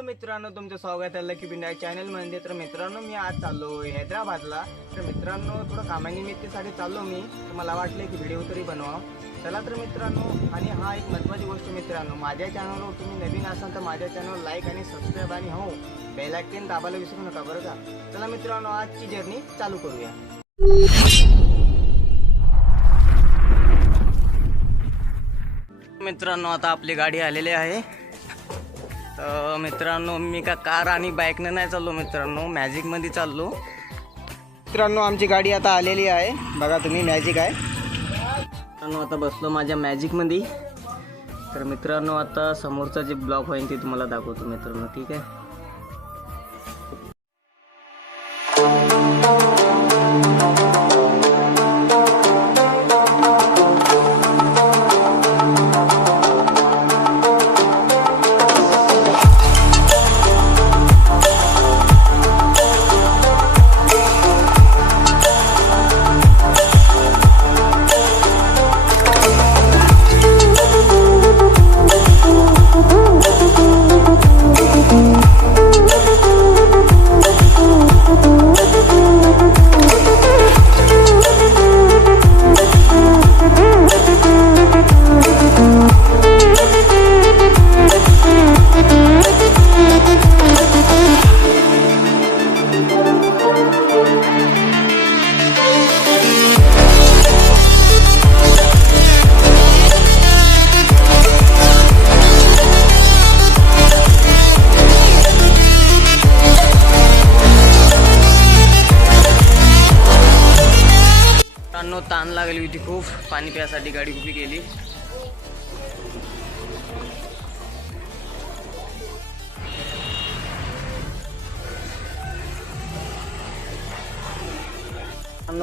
Hello मित्रांनो, तुमचं स्वागत आहे लकी बिंडा चॅनलमध्ये। तर मित्रांनो, मी आज चाललो हैदराबादला। तर मित्रांनो, थोडं कामानिमित्तासाठी चाललो मी। तर मला वाटलं की व्हिडिओ तरी बनवावं। चला तर मित्रांनो, आणि हा एक महत्त्वाची गोष्ट मित्रांनो, माझ्या चॅनलवर तुम्ही नवीन असाल तर माझ्या चॅनल लाईक आणि सबस्क्राईब आणि हो बेल आयकॉन दाबायला विसरू नका बरं का। चला मित्रांनो, आजची जर्नी चालू करूया। मित्रांनो, आता आपली गाडी आलेली आहे। तर मित्रांनो, मी का कार आणि बाईकने नाही चाललो मित्रांनो, मॅजिकमध्ये चाललो। मित्रांनो, आमची गाडी आता आलेली आहे, बघा तुम्ही, मॅजिक आहे मित्रांनो। आता बसलो माझ्या मॅजिकमध्ये। तर मित्रांनो, आता समोरचा जे ब्लॉक होईल ते तुम्हाला दाखवतो मित्रांनो, ठीक आहे। ताण लागली होती खूप, पाणी प्यासाठी गाडी उभी केली।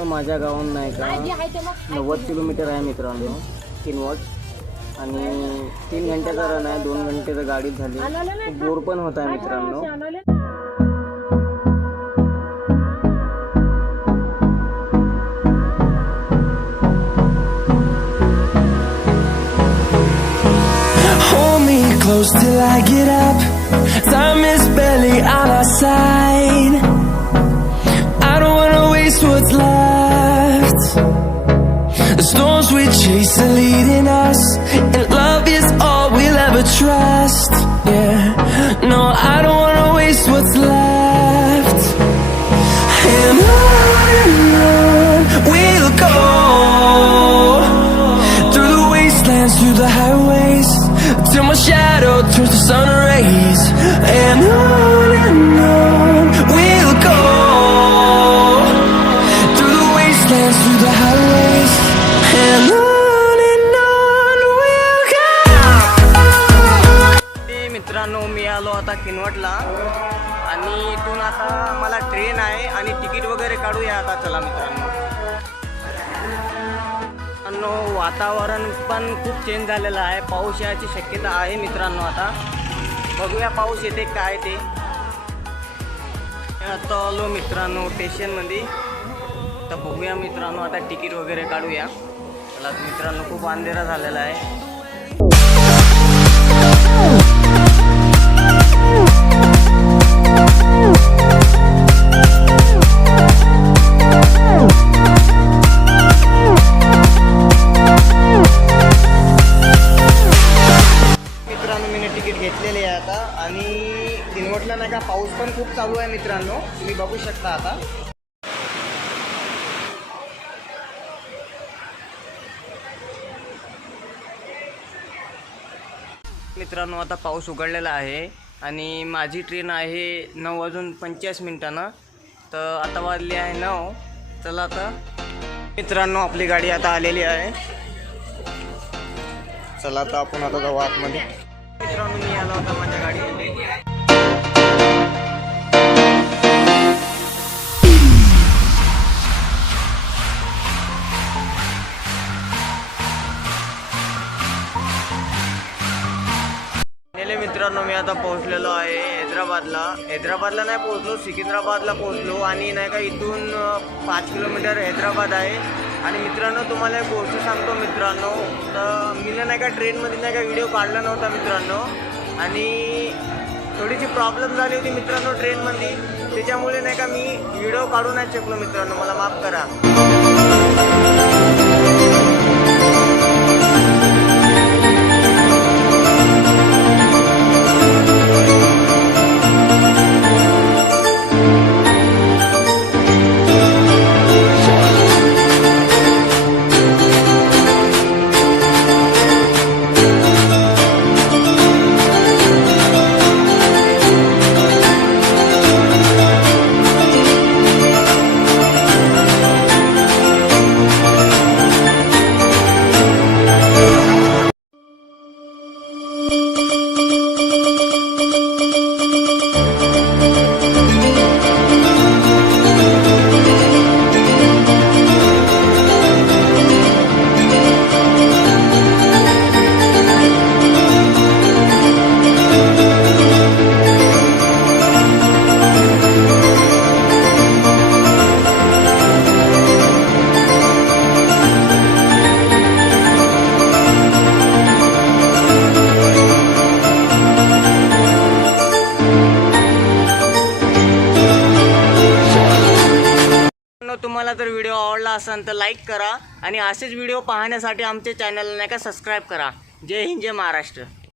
माझ्या गावाहून नाही का 90 किलोमीटर आहे मित्रांनो, किनवट, आणि 3 घंट्याचा रन आहे। 2 घंटे तर गाडीत झाली, खूप बोर पण होत आहे मित्रांनो। Close till I get up. Time is barely on our side. I don't wanna waste what's left. The storms we chase are leading us, and love is all we'll ever trust. Yeah, no, I don't wanna waste what's left. And on we'll go, through the wastelands, through the highways, till my shadow turns to sun rays. And on we'll go, through the wastelands, through the highways, and on we'll go. मित्रांनो, मी आलो आता किनवटला, आणि इथून आता मला train आहे आणि ticket वगैरे काढूया आता। चला मित्रांनो, वातावरण पण खूप चेंज झालेलं आहे, पाऊस याची शक्यता आहे मित्रांनो। आता बघूया पाऊस येते काय ते। आता आलो मित्रांनो स्टेशनमध्ये, तर बघूया मित्रांनो, आता तिकीट वगैरे काढूया। चला मित्रांनो, खूप अंधेरा झालेला आहे। घेतलेले आहे आता, आणि किनवटला नाही का पाऊस पण खूप चालू आहे मित्रांनो, तुम्ही बघू शकता आता। मित्रांनो, आता पाऊस उघडलेला आहे, आणि माझी ट्रेन आहे 9:45 तर आता वाजले आहे 9। चला आता मित्रांनो, आपली गाडी आता आलेली आहे। चला आता आपण आता जाऊ आतमध्ये। मित्रांनो, मी आलो होता माझ्या गाडीमध्ये। मित्रांनो, मी आता पोहोचलेलो आहे हैदराबादला नाही पोहोचलो, सिकंदराबादला पोहोचलो, आणि नाही का इथून 5 किलोमीटर हैदराबाद आहे। आणि मित्रांनो, तुम्हाला एक गोष्ट सांगतो मित्रांनो, तर मी नाही का ट्रेनमध्ये नाही का व्हिडिओ काढला नव्हता मित्रांनो, आणि थोडीशी प्रॉब्लेम झाली होती मित्रांनो ट्रेनमध्ये, त्याच्यामुळे नाही का मी व्हिडिओ काढू नाही शकलो मित्रांनो, मला माफ करा. तुम्हाला जर व्हिडिओ आवडला असेल तर लाईक करा आणि असेच व्हिडिओ पाहण्यासाठी आमच्या चॅनलला नाही का सबस्क्राईब करा. जय हिंद, जय महाराष्ट्र.